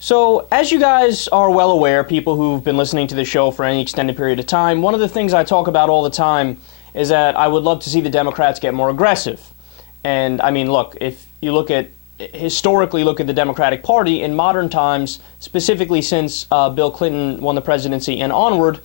So, as you guys are well aware, people who've been listening to the show for any extended period of time, one of the things I talk about all the time is that I would love to see the Democrats get more aggressive. And I mean, look, if you historically look at the Democratic Party in modern times, specifically since Bill Clinton won the presidency and onward,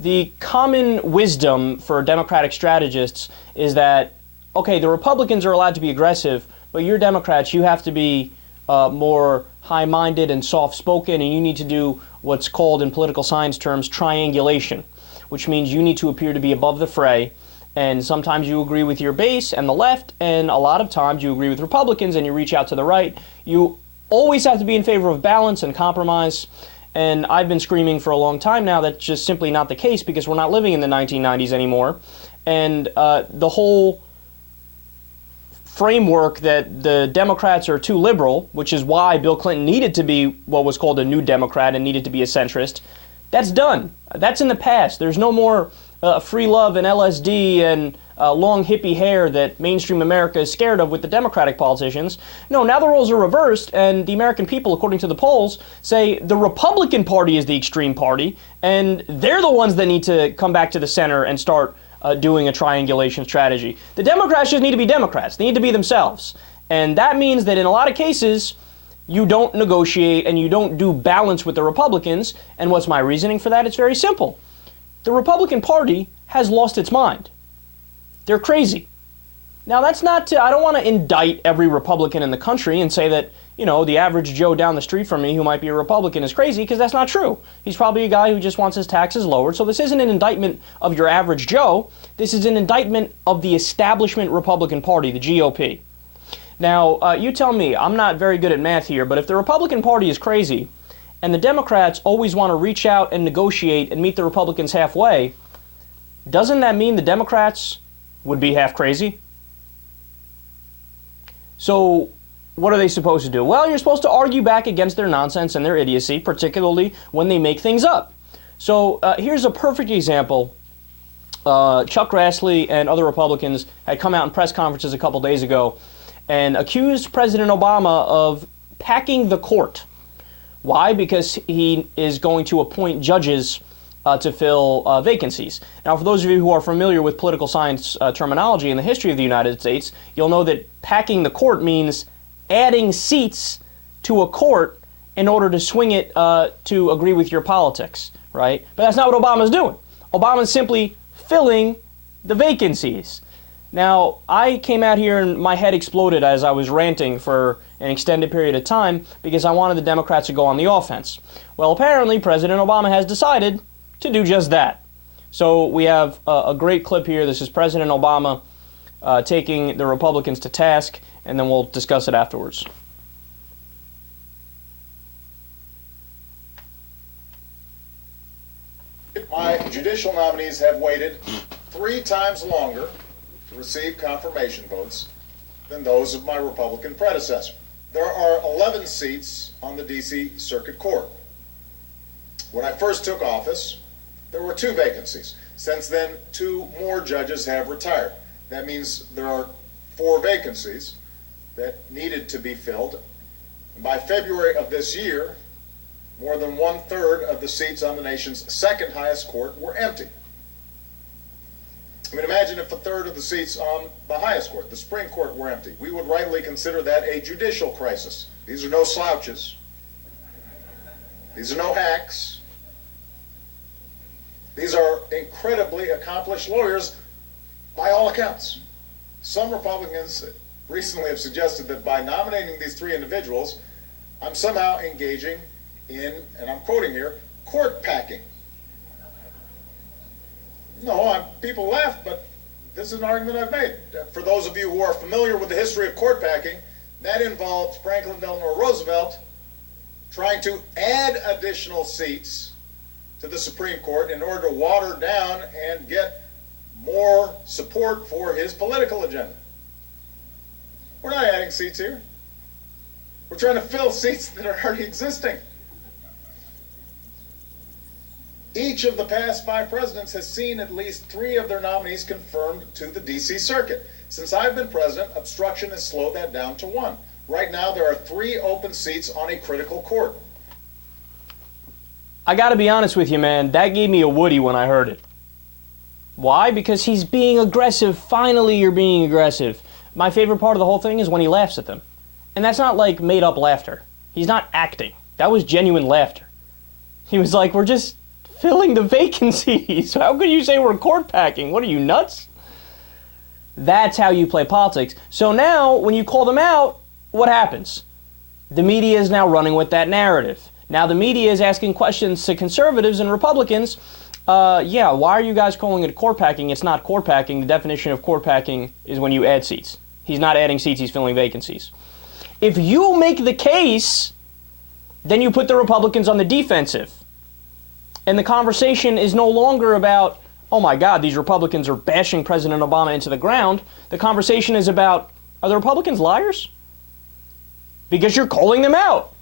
the common wisdom for Democratic strategists is that, okay, the Republicans are allowed to be aggressive, but you're Democrats, you have to be more high-minded and soft-spoken, and you need to do what's called in political science terms triangulation, which means you need to appear to be above the fray, and sometimes you agree with your base and the left, and a lot of times you agree with Republicans and you reach out to the right. You always have to be in favor of balance and compromise, and I've been screaming for a long time now that's just simply not the case because we're not living in the 1990s anymore, and the whole framework that the Democrats are too liberal, which is why Bill Clinton needed to be what was called a new Democrat and needed to be a centrist, that's done. That's in the past. There's no more free love and LSD and long hippie hair that mainstream America is scared of with the Democratic politicians. No, now the roles are reversed, and the American people, according to the polls, say the Republican Party is the extreme party, and they're the ones that need to come back to the center and start doing a triangulation strategy. The Democrats just need to be Democrats. They need to be themselves. And that means that in a lot of cases, you don't negotiate and you don't do balance with the Republicans. And what's my reasoning for that? It's very simple. The Republican Party has lost its mind. They're crazy. Now, that's not to, I don't want to indict every Republican in the country and say that, you know, the average Joe down the street from me who might be a Republican is crazy, because that's not true. He's probably a guy who just wants his taxes lowered. So this isn't an indictment of your average Joe. This is an indictment of the establishment Republican Party, the GOP. Now, you tell me, I'm not very good at math here, but if the Republican Party is crazy and the Democrats always want to reach out and negotiate and meet the Republicans halfway, doesn't that mean the Democrats would be half crazy? So what are they supposed to do? Well, you're supposed to argue back against their nonsense and their idiocy, particularly when they make things up. So here's a perfect example. Chuck Grassley and other Republicans had come out in press conferences a couple days ago and accused President Obama of packing the court. Why? Because he is going to appoint judges to fill vacancies. Now, for those of you who are familiar with political science terminology in the history of the United States, you'll know that packing the court means adding seats to a court in order to swing it to agree with your politics, right? But that's not what Obama's doing. Obama's simply filling the vacancies. Now, I came out here and my head exploded as I was ranting for an extended period of time because I wanted the Democrats to go on the offense. Well, apparently, President Obama has decided to do just that. So we have a great clip here. This is President Obama taking the Republicans to task, and then we'll discuss it afterwards. My judicial nominees have waited 3 times longer to receive confirmation votes than those of my Republican predecessor. There are 11 seats on the D.C. Circuit Court. When I first took office, there were 2 vacancies. Since then, 2 more judges have retired. That means there are 4 vacancies that needed to be filled. And by February of this year, more than 1/3 of the seats on the nation's second highest court were empty. I mean, imagine if 1/3 of the seats on the highest court, the Supreme Court, were empty. We would rightly consider that a judicial crisis. These are no slouches. These are no hacks. These are incredibly accomplished lawyers by all accounts. Some Republicans recently have suggested that by nominating these 3 individuals, I'm somehow engaging in, and I'm quoting here, court packing. No, people laugh, but this is an argument I've made. For those of you who are familiar with the history of court packing, that involved Franklin Delano Roosevelt trying to add additional seats to the Supreme Court in order to water down and get more support for his political agenda. We're not adding seats here. We're trying to fill seats that are already existing. Each of the past 5 presidents has seen at least 3 of their nominees confirmed to the D.C. Circuit. Since I've been president, obstruction has slowed that down to 1. Right now, there are 3 open seats on a critical court. I gotta be honest with you, man, that gave me a Woody when I heard it. Why? Because he's being aggressive. Finally, you're being aggressive. My favorite part of the whole thing is when he laughs at them. And that's not like made up laughter. He's not acting. That was genuine laughter. He was like, we're just filling the vacancies. How could you say we're court packing? What are you, nuts? That's how you play politics. So now, when you call them out, what happens? The media is now running with that narrative. Now the media is asking questions to conservatives and Republicans. Yeah, why are you guys calling it court packing? It's not court packing. The definition of court packing is when you add seats. He's not adding seats, he's filling vacancies. If you make the case, then you put the Republicans on the defensive. And the conversation is no longer about, oh my God, these Republicans are bashing President Obama into the ground. The conversation is about, are the Republicans liars? Because you're calling them out.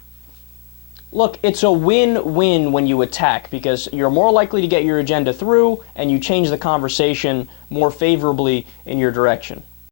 Look, it's a win-win when you attack because you're more likely to get your agenda through and you change the conversation more favorably in your direction.